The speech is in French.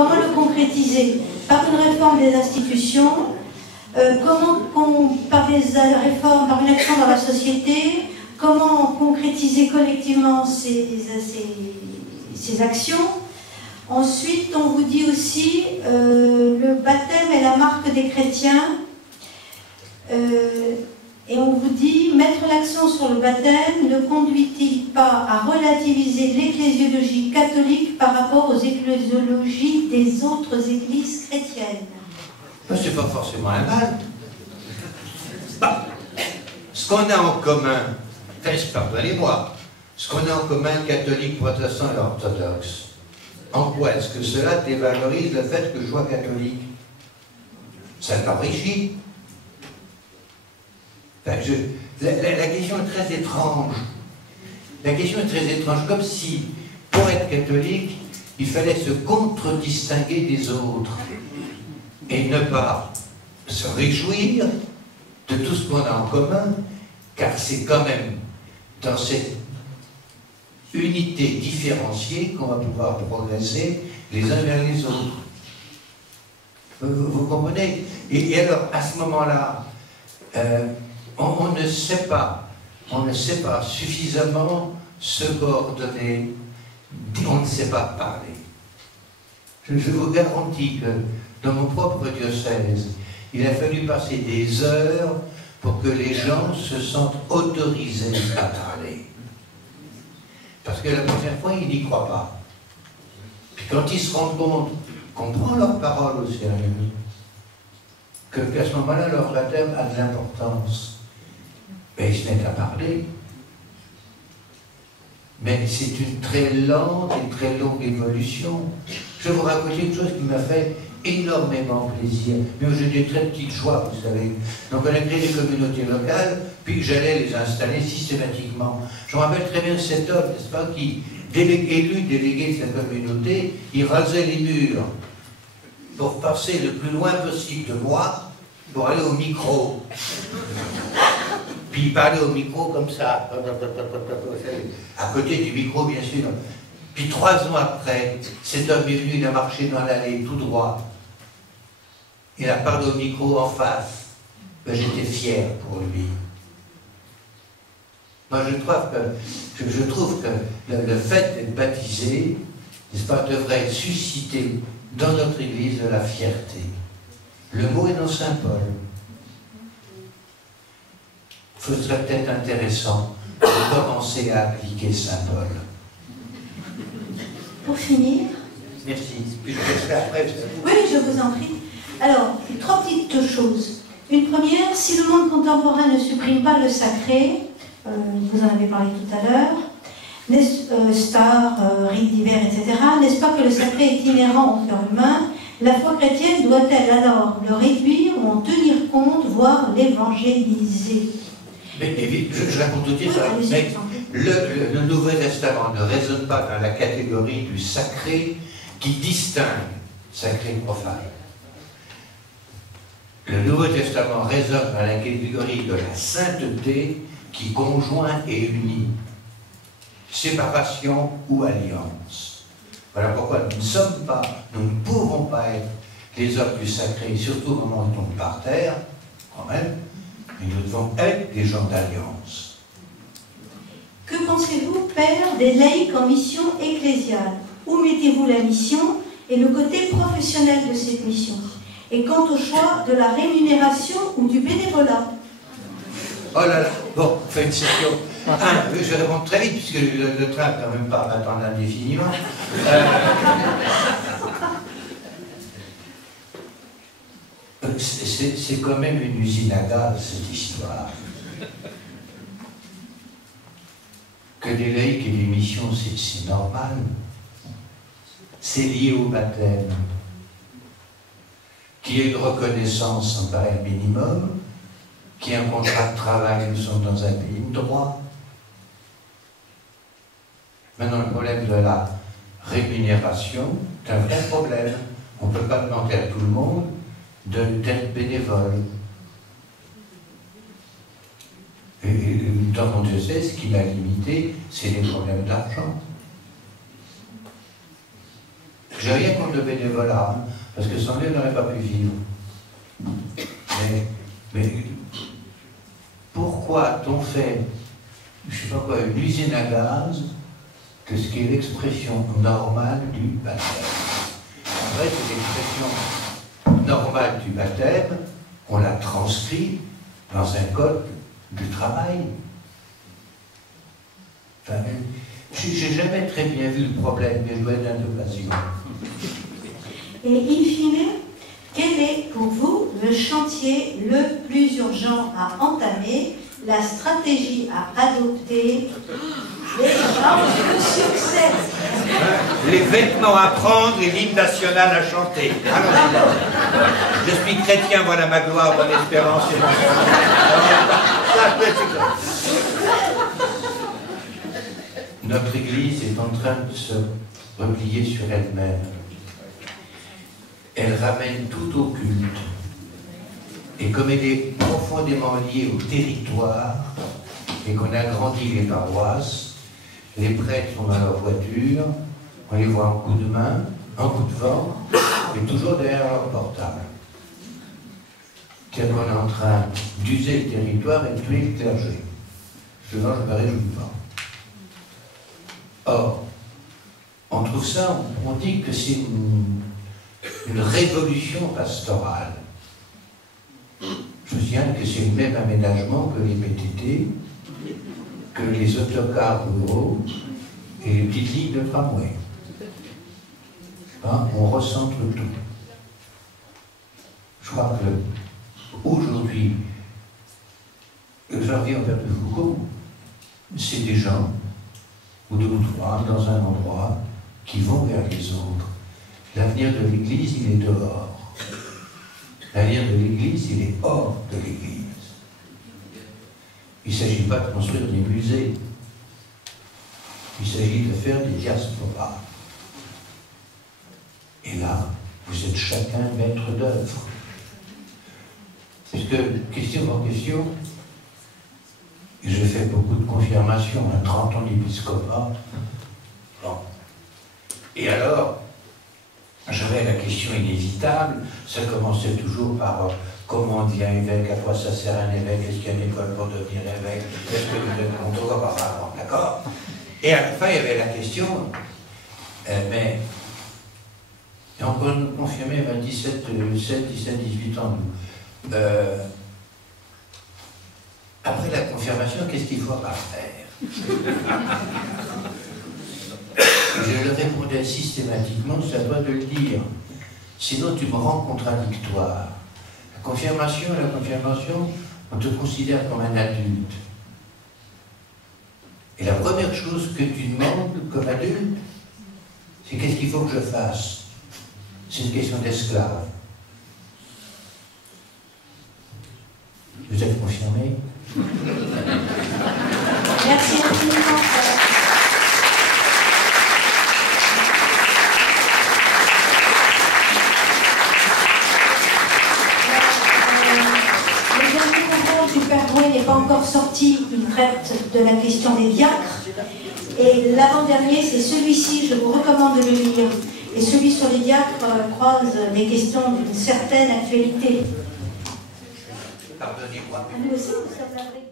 comment le concrétiser? Par une réforme des institutions, par des réformes, par une action dans la société, comment concrétiser collectivement ces actions. Ensuite, on vous dit aussi, le baptême est la marque des chrétiens. Et on vous dit, mettre l'accent sur le baptême ne conduit-il pas à relativiser l'ecclésiologie catholique par rapport aux ecclésiologies des autres églises chrétiennes? C'est pas forcément un mal. Bah, ce qu'on a en commun, pardonnez-moi, ce qu'on a en commun, catholique, protestant et orthodoxe, en quoi est-ce que cela dévalorise le fait que je sois catholique? Ça t'enrichit. Enfin, la question est très étrange. La question est très étrange, comme si, pour être catholique, il fallait se contre-distinguer des autres et ne pas se réjouir de tout ce qu'on a en commun, car c'est quand même dans cette unité différenciée qu'on va pouvoir progresser les uns vers les autres. Vous comprenez? Et alors, à ce moment-là, on ne sait pas suffisamment se coordonner, on ne sait pas parler. Je vous garantis que dans mon propre diocèse, il a fallu passer des heures pour que les gens se sentent autorisés à parler. Parce que la première fois, ils n'y croient pas. Puis quand ils se rendent compte qu'on prend leurs paroles au sérieux, qu'à ce moment-là, leur baptême a de l'importance, ben, ils se mettent à parler. Mais c'est une très lente et très longue évolution. Je vais vous raconter une chose qui m'a fait énormément plaisir. Mais j'ai des très petites joies, vous savez. Donc on a créé des communautés locales, puis j'allais les installer systématiquement. Je me rappelle très bien cet homme, n'est-ce pas, qui, élu délégué de sa communauté, il rasait les murs pour passer le plus loin possible de moi, pour aller au micro. Puis il parlait au micro comme ça, à côté du micro bien sûr. Puis 3 ans après, cet homme est venu, il a marché dans l'allée tout droit. Il a parlé au micro en face. Ben, j'étais fier pour lui. Moi je trouve que le fait d'être baptisé, n'est-ce pas, devrait susciter dans notre Église de la fierté. Le mot est dans Saint Paul. Ce serait peut-être intéressant de commencer à appliquer Saint Paul. Pour finir. Merci. Puis je vais après. Oui, je vous en prie. Alors, 3 petites choses. Une première, si le monde contemporain ne supprime pas le sacré, vous en avez parlé tout à l'heure, stars, rites divers, etc., n'est-ce pas que le sacré est inhérent au cœur humain? La foi chrétienne doit-elle alors le réduire ou en tenir compte, voire l'évangéliser? Mais je réponds tout de suite. Mais le Nouveau Testament ne résonne pas dans la catégorie du sacré qui distingue sacré et profane. Le Nouveau Testament résonne dans la catégorie de la sainteté qui conjoint et unit. Séparation ou alliance. Voilà pourquoi nous ne sommes pas, nous ne pouvons pas être les hommes du sacré, surtout au moment où on tombe par terre, quand même, mais nous devons être des gens d'alliance. Que pensez-vous, Père, des laïcs en mission ecclésiale? Où mettez-vous la mission et le côté professionnel de cette mission? Et quant au choix de la rémunération ou du bénévolat? Oh là là, bon, faites une session. Je vais répondre très vite, puisque le train ne peut même pas m'attendre indéfiniment. C'est quand même une usine à gaz, cette histoire. Que des laïcs et des missions, c'est normal. C'est lié au baptême. Qu'il y ait une reconnaissance en pareil minimum, qu'il y ait un contrat de travail, nous sommes dans un pays de droit. Maintenant, le problème de la rémunération est un vrai problème. On ne peut pas demander à tout le monde d'être bénévole. Et dans mon diocèse, ce qui m'a limité, c'est les problèmes d'argent. J'ai rien contre le bénévolat, hein, parce que sans lui, on n'aurait pas pu vivre. Mais pourquoi a-t-on fait, je ne sais pas quoi, une usine à gaz de ce qui est l'expression normale du baptême? En vrai, c'est l'expression normale du baptême, on l'a transcrit dans un code du travail. Enfin, j'ai jamais très bien vu le problème, mais je dois être un peu patient. Et in fine, quel est pour vous le chantier le plus urgent à entamer, la stratégie à adopter, les chances de succès? Les vêtements à prendre et l'hymne national à chanter. Je suis chrétien, voilà ma gloire, bonne espérance et mon Notre Église est en train de se replier sur elle-même. Elle ramène tout au culte. Et comme elle est profondément liée au territoire, et qu'on agrandit les paroisses, les prêtres sont dans leur voiture, on les voit en coup de main, en coup de vent, et toujours derrière leur portable. C'est-à-dire qu'on est en train d'user le territoire et de tuer le clergé. Ce dont je ne me réjouis pas. Or, on trouve ça, on dit que c'est une révolution pastorale. Je me souviens que c'est le même aménagement que les PTT, que les autocars ruraux et les petites lignes de tramway. Hein, on recentre tout. Je crois que aujourd'hui, j'en reviens au père de Foucault, c'est des gens, ou deux ou trois, dans un endroit, qui vont vers les autres. L'avenir de l'Église, il est dehors. L'avenir de l'Église, il est hors de l'Église. Il ne s'agit pas de construire des musées. Il s'agit de faire des diasporas. Et là, vous êtes chacun maître d'œuvre. Puisque, question en question, j'ai fait beaucoup de confirmations, 30 ans d'épiscopat. Bon. Et alors, j'avais la question inévitable, ça commençait toujours par comment on devient évêque, à quoi ça sert un évêque, est-ce qu'il y a une école pour devenir évêque, est-ce que vous êtes content, d'accord. Et à la fin, il y avait la question, mais on confirmait 17, 18 ans. Après la confirmation, qu'est-ce qu'il faut pas faire? Je leur répondais systématiquement, c'est à toi de le dire. Sinon, tu me rends contradictoire. La confirmation, on te considère comme un adulte. Et la première chose que tu demandes comme adulte, c'est qu'est-ce qu'il faut que je fasse? C'est une question d'esclave. Vous êtes confirmé? Merci infiniment. Le dernier ouvrage du Père Gouet n'est pas encore sorti, il traite de la question des diacres. Et l'avant-dernier, c'est celui-ci, je vous recommande de le lire. Et celui sur les diacres croise des questions d'une certaine actualité. Pardonnez-moi. Nous aussi, nous sommes là.